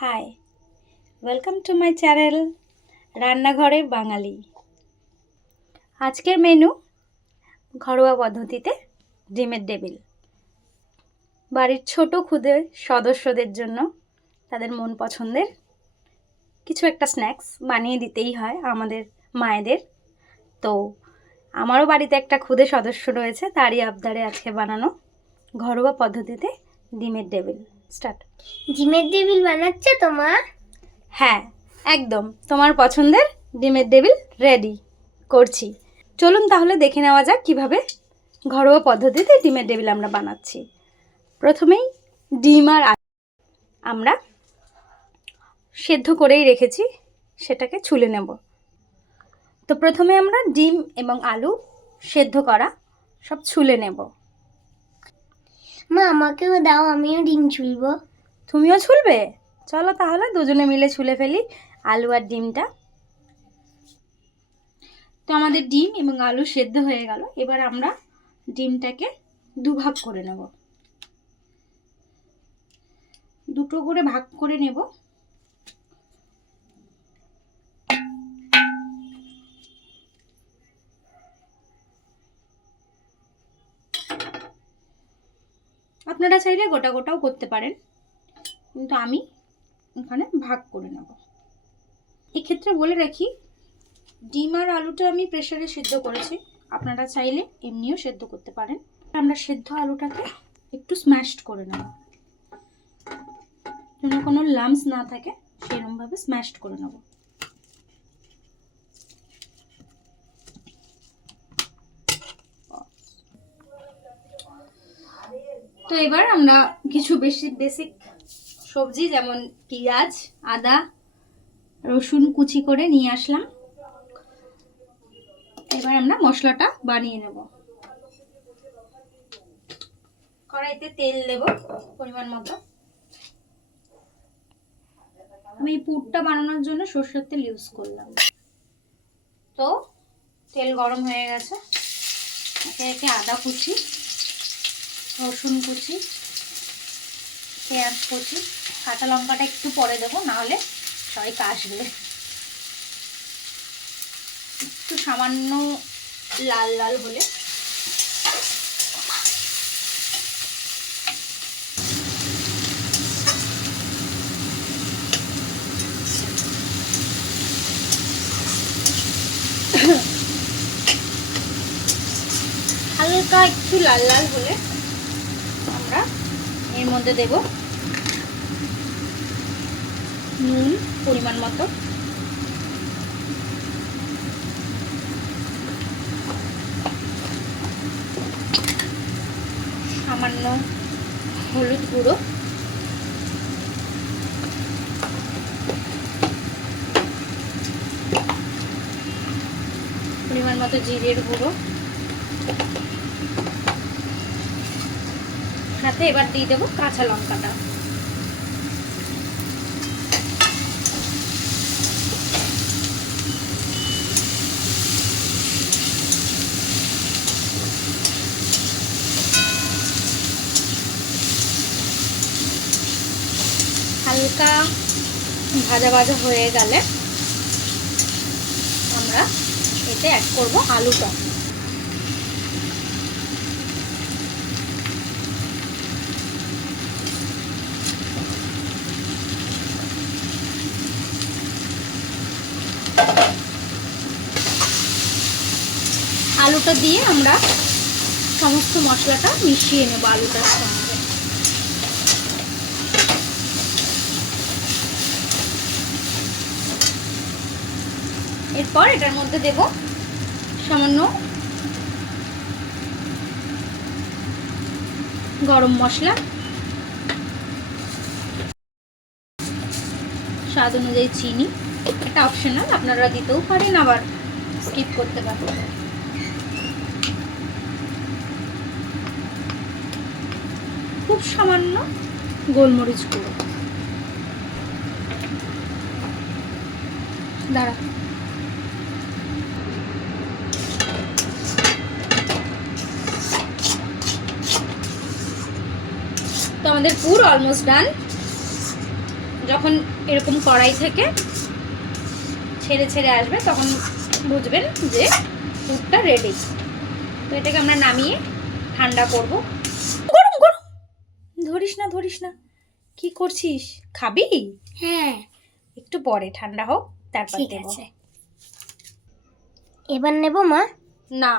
High, welcome to my channel রান্নাঘরে বাঙালি। আজকের মেনু ঘরোয়া পদ্ধতিতে ডিমের টেবিল। বাড়ির ছোট ক্ষুদে সদস্যদের জন্য তাদের মন পছন্দের কিছু একটা স্ন্যাক্স বানিয়ে দিতেই হয় আমাদের মায়েদের। তো আমারও বাড়িতে একটা ক্ষুদে সদস্য রয়েছে, তারই আবদারে আজকে বানানো ঘরোয়া পদ্ধতিতে ডিমের টেবিল। স্টার্ট। ডিমের টেবিল বানাচ্ছে তোমার? হ্যাঁ, একদম তোমার পছন্দের ডিমের টেবিল রেডি করছি। চলুন তাহলে দেখে নেওয়া যাক কীভাবে ঘরোয়া পদ্ধতিতে ডিমের টেবিল আমরা বানাচ্ছি। প্রথমেই ডিম আর আলু আমরা সেদ্ধ করেই রেখেছি, সেটাকে ছুলে নেব। তো প্রথমে আমরা ডিম এবং আলু সেদ্ধ করা সব ছুলে নেব। মা আমাকেও দাও, আমিও ডিম ছুলবো। তুমিও ছুলবে? চলো তাহলে দুজনে মিলে ছুলে ফেলি আলু আর ডিমটা। তো আমাদের ডিম এবং আলু সেদ্ধ হয়ে গেল। এবার আমরা ডিমটাকে দুভাগ করে নেব, দুটো করে ভাগ করে নেব। আপনারা চাইলে গোটা গোটাও করতে পারেন, কিন্তু আমি এখানে ভাগ করে নেব। এক্ষেত্রে বলে রাখি, ডিম আর আলুটা আমি প্রেসারে সেদ্ধ করেছি, আপনারা চাইলে এমনিও সেদ্ধ করতে পারেন। আমরা সেদ্ধ আলুটাকে একটু স্ম্যাশড করে নেব, যেন কোনো লাম্পস না থাকে, সেরকমভাবে স্ম্যাশড করে নেব। তো এবার আমরা কিছু বেসিক সবজি যেমন পেঁয়াজ, আদা, রসুন কুচি করে নিয়ে আসলাম। এবার আমরা মশলাটা বানিয়ে নেব। কড়াইতে তেল দেব পরিমাণ মতো। আমি এই পুরটা বানানোর জন্য সরষের তেল ইউজ করলাম। তো তেল গরম হয়ে গেছে, একে একে আদা কুচি, রসুন কুচি, পেঁয়াজ কুচি, কাঁচা লঙ্কাটা একটু পরে দেবো, নাহলে সবাই কাশবে। একটু সামান্য লাল লাল হলে হালকা একটু লাল লাল হলে আমরা এর মধ্যে দেব নুন পরিমাণ মতো, সামান্য হলুদ গুঁড়ো, পরিমাণ মতো জিরের গুঁড়ো, সাথে এবার দিয়ে দেবো কাঁচা লঙ্কাটা। হালকা ভাজা ভাজা হয়ে গেলে আমরা এতে অ্যাড করব আলুটা। আলুটা দিয়ে আমরা সমস্ত মশলাটা মিশিয়ে নেব আলুটার সঙ্গে। এরপর এটার মধ্যে দেব সামান্য গরম মশলা, স্বাদ অনুযায়ী চিনি, এটা অপশনাল, আপনারা দিতেও পারেন আবার স্কিপ করতে পারেন। খুব সামান্য গোলমরিচ গুঁড়ো। দাঁড়া, তো আমাদের পুর অলমোস্ট ডান। যখন এরকম কড়াই থেকে ছেড়ে ছেড়ে আসবে তখন বুঝবেন যে পুরটা রেডি। তো এটাকে আমরা নামিয়ে ঠান্ডা করব। গরম গরম, ধরিস না ধরিস না, কি করছিস? খাবি? হ্যাঁ, একটু পরে ঠান্ডা হোক তারপর ঠিক দেব। আছে। এবার নেব মা? না,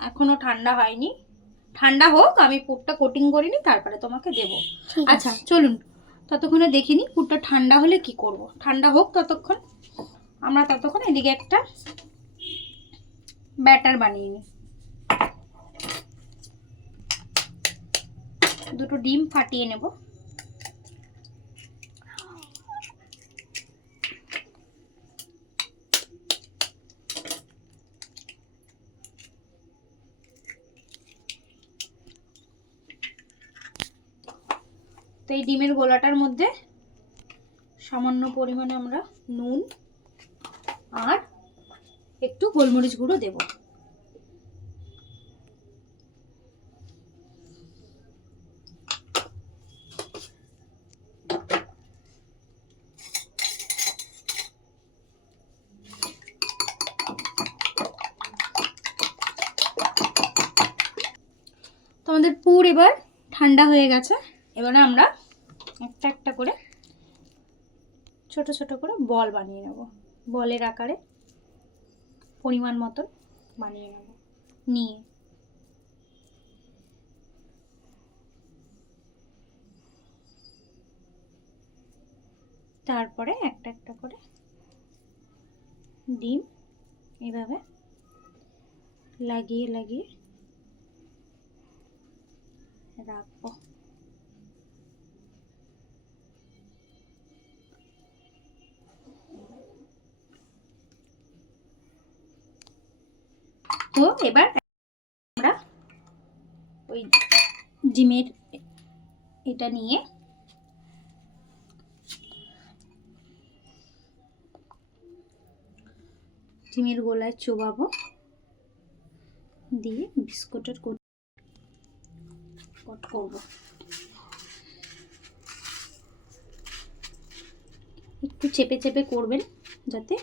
এখনো ঠান্ডা হয়নি, ঠান্ডা হোক, আমি পুরটা কোটিং করিনি, তারপরে তোমাকে দেব। ঠিক আচ্ছা আছে। চলুন ততক্ষণে দেখিনি পুরটা ঠান্ডা হলে কি করব। ঠান্ডা হোক ততক্ষণ, আমরা ততক্ষণ এদিকে একটা ব্যাটার বানিয়ে নিই। দুটো ডিম ফাটিয়ে নেব। তো এই ডিমের গোলাটার মধ্যে সামান্য পরিমাণে আমরা নুন আর একটু গোলমরিচ গুঁড়ো দেব। তো আমাদের পুর এবার ঠান্ডা হয়ে গেছে। এবারে আমরা একটা একটা করে ছোট ছোট করে বল বানিয়ে নেব। বলের আকারে পরিমাণ মতন বানিয়ে নেব। নিয়ে তারপরে একটা একটা করে ডিম এইভাবে লাগিয়ে লাগিয়ে রাখবো। তো এবার আমরা ওই ডিমের এটা নিয়ে ডিমের গোলায় চোবাবো, দিয়ে বিস্কুটের কোট করব। একটু চেপে চেপে করবেন যাতে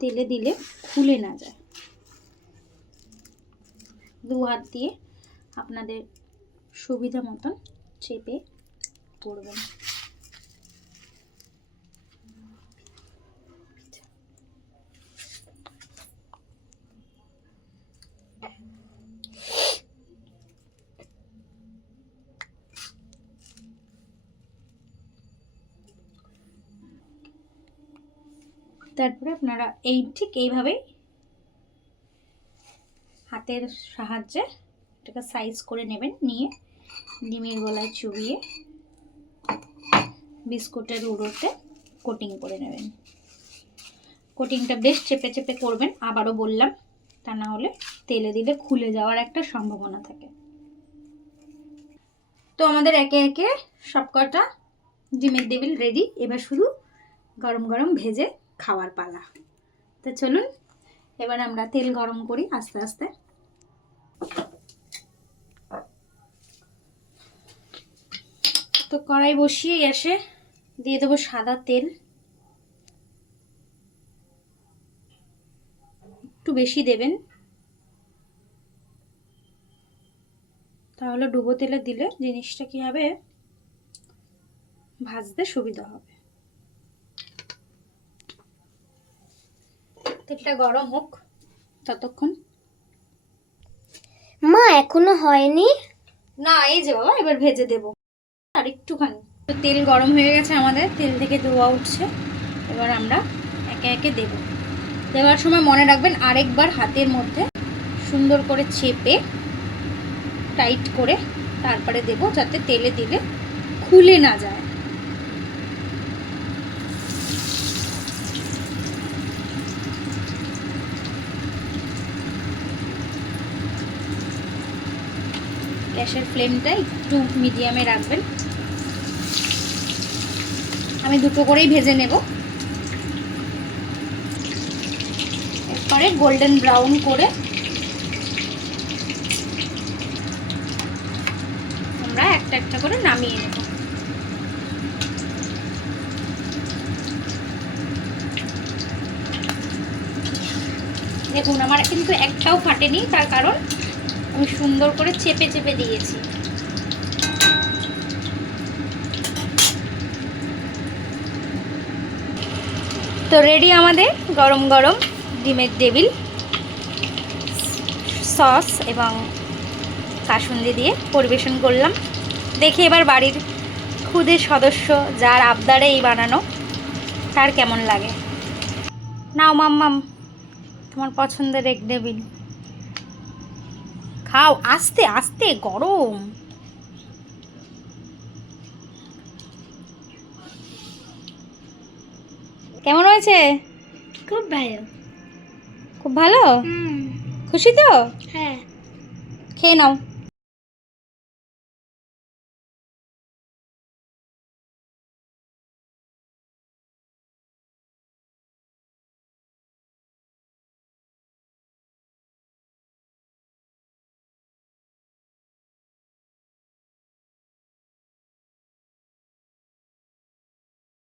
তেলে দিলে খুলে না যায়। দু হাত দিয়ে আপনাদের সুবিধা মতন চেপে করবেন। তারপরে আপনারা ঠিক এইভাবেই হাতের সাহায্যে এটাকে সাইজ করে নেবেন। নিয়ে ডিমের গোলায় চুবিয়ে বিস্কুটের উড়োতে কোটিং করে নেবেন। কোটিংটা বেশ চেপে চেপে করবেন, আবারও বললাম, তা না হলে তেলে দিলে খুলে যাওয়ার একটা সম্ভাবনা থাকে। তো আমাদের একে একে সবকটা ডিমের টেবিল রেডি। এবার শুধু গরম গরম ভেজে খাওয়ার পালা। তো চলুন এবার আমরা তেল গরম করি আস্তে আস্তে। তো কড়াই বসিয়ে গ্যাসে দিয়ে দেবো সাদা তেল, একটু বেশি দেবেন, তাহলে ডুবো তেলে দিলে জিনিসটা কি হবে, ভাজতে সুবিধা হবে। তেলটা গরম হোক ততক্ষণ। মা এখনো হয়নি? না, এই যে বাবা, এবার ভেজে দেব আর একটুখানি। তো তেল গরম হয়ে গেছে আমাদের, তেল থেকে ধোঁয়া উঠছে। এবার আমরা একে একে দেব। দেওয়ার সময় মনে রাখবেন আরেকবার হাতের মধ্যে সুন্দর করে চেপে টাইট করে তারপরে দেব, যাতে তেলে দিলে খুলে না যায়। গ্যাসের ফ্লেমটা একটু মিডিয়ামে রাখবেন। আমি দুটো করেই ভেজে নেব। এরপরে গোল্ডেন ব্রাউন করে আমরা একটা একটা করে নামিয়ে নেব। দেখুন আমার কিন্তু একটাও ফাটেনি, তার কারণ আমি সুন্দর করে চেপে চেপে দিয়েছি। তো রেডি আমাদের গরম গরম ডিমের টেবিল, সস এবং কাসুন্দি দিয়ে পরিবেশন করলাম। দেখি এবার বাড়ির খুদে সদস্য যার আবদারে এই বানানো, তার কেমন লাগে। নাও মাম্মাম, তোমার পছন্দের এগ টেবিল খাও, আস্তে আস্তে, গরম। কেমন হয়েছে? খুব ভালো। খুব ভালো? খুশি তো? হ্যাঁ। খেয়ে নাও।